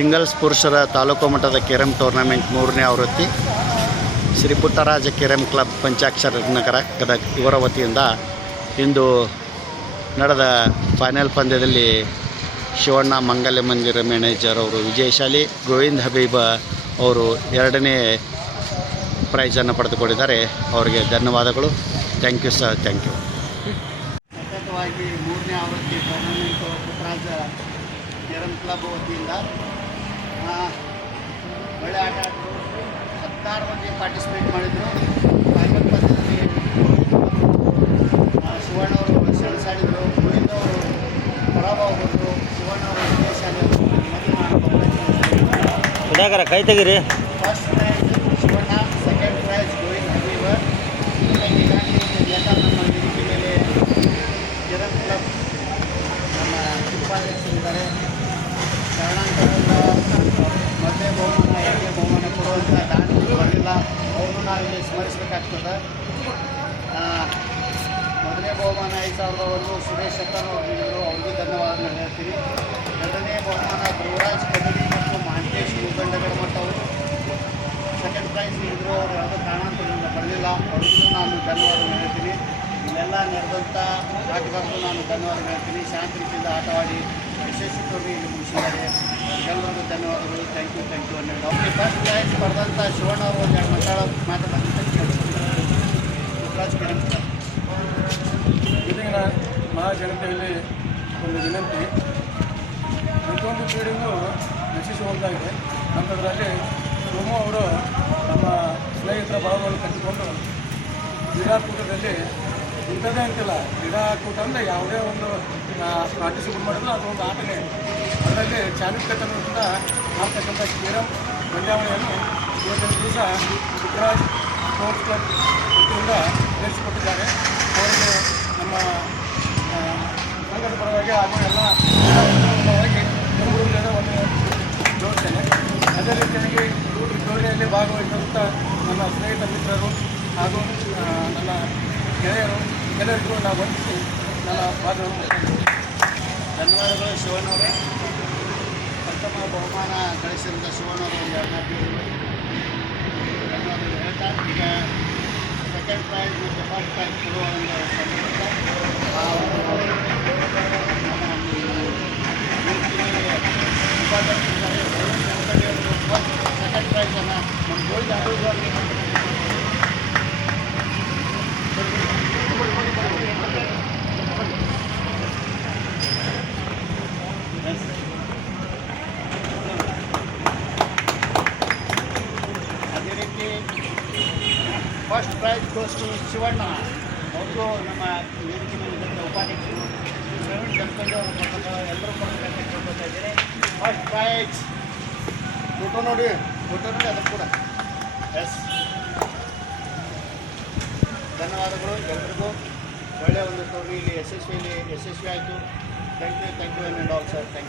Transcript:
Singles ಪುರುಷರ ತಾಲೂಕು ಮಟ್ಟದ ಕೆರಮ್ tournament ಮೂರನೇ ಆವೃತ್ತಿ ಶ್ರೀ ಪುಟ್ಟರಾಜ ಕ್ಲಬ್ ಪಂಚಾಕ್ಷರ ನಗರ ಗದಗ ಇವರ ವತಿಯಿಂದ ಇಂದು ನಡೆದ ಫೈನಲ್ ಪಂದ್ಯದಲ್ಲಿ ಶಿವಣ್ಣ ಮಂಗಲ್ಯ ಮಂದಿರ ಮ್ಯಾನೇಜರ್ ಅವರು ವಿಜಯಶಾಲಿ, ಗೋವಿಂದ್ ಹಬೀಬ ಅವರು ಎರಡನೇ ಪ್ರೈಜನ್ನು ಪಡೆದುಕೊಂಡಿದ್ದಾರೆ. ಅವರಿಗೆ ಧನ್ಯವಾದಗಳು. Thank you sir thank you ಸತತವಾಗಿ ಮೂರನೇ ಆವೃತ್ತಿ ಟೂರ್ನಮೆಂಟು ಪುಟ್ಟರಾಜ ಕೆರೆಂ ಕ್ಲಬ್ ವತಿಯಿಂದ ಒಳ್ಳೆ ಆಟ ಆಡಿದ್ರು ಹತ್ತಾರು ಮಂದಿ ಪಾರ್ಟಿಸಿಪೇಟ್ ಮಾಡಿದರು. ಫೈನಲ್ ಪಂದ್ಯದಲ್ಲಿ ಆ, ಶಿವಣ್ಣ ಅವರು ಸೆಣಸಾಡಿದರು ಗೋವಿಂದ ಅವರು ಪರಾಭವ ಸುವರ್ಣ ಅವರು ವಿಜಯಶಾಲಿ ಅವರು ಮದುವೆ ಇದಾಗರ ಕೈ ತೆಗೀರಿ. First prize Shivanna second prize Govind Habiba ಹೀಗಾಗಿ ಈಗಾಗಲೇ ಎಲ್ಲ ನಮ್ಮ ವೇದಿಕೆ ಮೇಲೆ ಕಿರಣ್ ಕ್ಲಬ್ ನಮ್ಮ ಉಪಾಧ್ಯಕ್ಷರಿದ್ದಾರೆ ಕಾರಣಾಂತರದಿಂದ ಮೊದಲೇ ಬಹುಮಾನ ಎರಡನೇ ಬಹುಮಾನ ದಾನಿಗಳು ಬರಲಿಲ್ಲ ಅವ್ರನ್ನೂ ನಾವಿಲ್ಲಿ ಸ್ಮರಿಸಬೇಕಾಗ್ತದೆ ಮೊದಲನೇ ಬಹುಮಾನ ಐದು ಸಾವಿರದ ಒಂದು ಸುರೇಶ್ ಶೆಟ್ಟರ್ ಅವರು ಅವ್ರಿಗೂ ಧನ್ಯವಾದಗಳು ಹೇಳ್ತೀನಿ ಎರಡನೇ ಬಹುಮಾನ ಧ್ರುವರಾಜ್ ಕದಡಿ ಮತ್ತು ಮಾಂಟೇಶ್ ಮುಖಂಡಗಳ ಅವರು ಸೆಕೆಂಡ್ ಪ್ರೈಸ್ ನೀಡಿದ್ರು ಅವರು ಯಾವುದೋ ಕಾರಣಾಂತರದಿಂದ ಬರಲಿಲ್ಲ ಅವ್ರಿಗೂ ನಾನು ಧನ್ಯವಾದಗಳು ಹೇಳ್ತೀನಿ ಇಲ್ಲೆಲ್ಲ ನಡೆದಂಥ ಆಟಗಾರರು ನಾನು ಧನ್ಯವಾದಗಳು ಹೇಳ್ತೀನಿ ಶಾಂತ ರೀತಿಯಿಂದ ಆಟವಾಡಿ ವಿಶೇಷವಾಗಿ ಇಲ್ಲಿ ಮುಗಿಸಿದ್ದಾರೆ ಎಲ್ಲರಿಗೂ ಧನ್ಯವಾದಗಳು. ಅನ್ನೋದು ಅವ್ರಿಗೆ ಶಿವಣ್ಣ ಅವರು ಒಂದು ಎರಡು ಮಾತಾಡೋದು ರಾಜಕೀಯ ಜೊತೆಗಿನ ಮಹಾಜನತೆಯಲ್ಲಿ ಒಂದು ವಿನಂತಿ ಪ್ರತಿಯೊಂದು ಕ್ರೀಡೆಗೂ ಯಶಸ್ಸುವಂತಾಗಿದೆ ಅಂಥದ್ರಲ್ಲಿ ಸೋಮು ಅವರು ನಮ್ಮ ಸ್ನೇಹಿತರ ಭಾವವನ್ನು ಕಟ್ಟಿಕೊಂಡು ಕ್ರೀಡಾಕೂಟದಲ್ಲಿ ಇಂಥದ್ದೇ ಅಂತಿಲ್ಲ ಕ್ರೀಡಾಕೂಟ ಅಂದರೆ ಯಾವುದೇ ಒಂದು ಪಾರ್ಟಿಸಿಪೇಟ್ ಮಾಡಿದ್ರು ಅದು ಒಂದು ಆಟನೇ ಚಾಣಕ್ಯತನದಿಂದ ಮಾಡ್ತಕ್ಕಂಥ ಕೇರಂ ಪಂದ್ಯಾವಳಿಯನ್ನು ಇವತ್ತಿನ ದಿವಸ ಪುಟ್ಟರಾಜ್ ಸ್ಪೋರ್ಟ್ಸ್ ಕ್ಲಬ್ ವತಿಯಿಂದ ನಡೆಸಿಕೊಟ್ಟಿದ್ದಾರೆ. ಅವರಿಗೆ ನಮ್ಮ ಸಂಘದ ಪರವಾಗಿ ಹಾಗೂ ಎಲ್ಲ ಪರವಾಗಿ ಬೆಂಗಳೂರಿನ ಒಂದು ಜೋಡಿಸ್ತೇನೆ. ಅದೇ ರೀತಿಯಾಗಿ ಟೂರ್ನಿಯಲ್ಲಿ ಭಾಗವಹಿಸಿದಂಥ ನನ್ನ ಸ್ನೇಹಿತ ಮಿತ್ರರು ಹಾಗೂ ನನ್ನ ಗೆಳೆಯರು ಎಲ್ಲರಿಗೂ ನಾವು ವಂದಿಸಿ ನನ್ನ ಭಾಗವನ್ನು ಧನ್ಯವಾದಗಳು ಶಿವಣ್ಣವರೇ. ಪ್ರಥಮ ಬಹುಮಾನ ಗಳಿಸಿದಂಥ ಶಿವಣ್ಣವರು ಒಂದು ಎರಡನೇ ಪೀಳಿಗೆ ಧನ್ಯವಾದಗಳು ಹೇಳ್ತಾ ಈಗ ಸೆಕೆಂಡ್ ಪ್ರೈಸ್ ಮತ್ತು ಫಸ್ಟ್ ಪ್ರೈಸ್ ಕೊಡುವ ಒಂದು ಸಂದರ್ಭ ಆ ಒಂದು ನಮ್ಮ ವೇದಿಕೆಯಲ್ಲಿ ಉಪಾಧ್ಯಕ್ಷರಿದ್ದಾರೆ ಗೋವಿಂದ ಮುಖಂಡಿ ಅವರು ಫಸ್ಟ್ ಸೆಕೆಂಡ್ ಪ್ರೈಸನ್ನು ನಮ್ಮ ಗೋವಿಂದ ಅಭಿವೃದ್ಧಿ ಅದೇ ರೀತಿ ಫಸ್ಟ್ ಪ್ರೈಸ್ ಟು ಶಿವಣ್ಣ. ಅವರು ನಮ್ಮ ವೇದಿಕೆ ಮೇಲೆ ಉಪಾಧ್ಯಕ್ಷರು ಪ್ರವೀಣ್ ಜನಕಂಡು ಅವರು ಕೊಡ್ತಾರೆ ಎಲ್ಲರೂ ಕೊಡಬೇಕಂತ ಕೇಳ್ಕೊತಾ ಇದ್ದೀನಿ ಫಸ್ಟ್ ಪ್ರೈಸ್ ಫೋಟೋ ನೋಡಿ. ಫೋಟೋ ನೋಡಿ ಅದು ಕೂಡ. ಎಸ್ ಧನ್ಯವಾದಗಳು ಎಲ್ರಿಗೂ. ಒಳ್ಳೆಯ ಒಂದು ಟೂರ್ನಿಯಲ್ಲಿ ಯಶಸ್ವಿಯಲ್ಲಿ ಯಶಸ್ವಿ ಆಯಿತು thank you thank you all sir thank you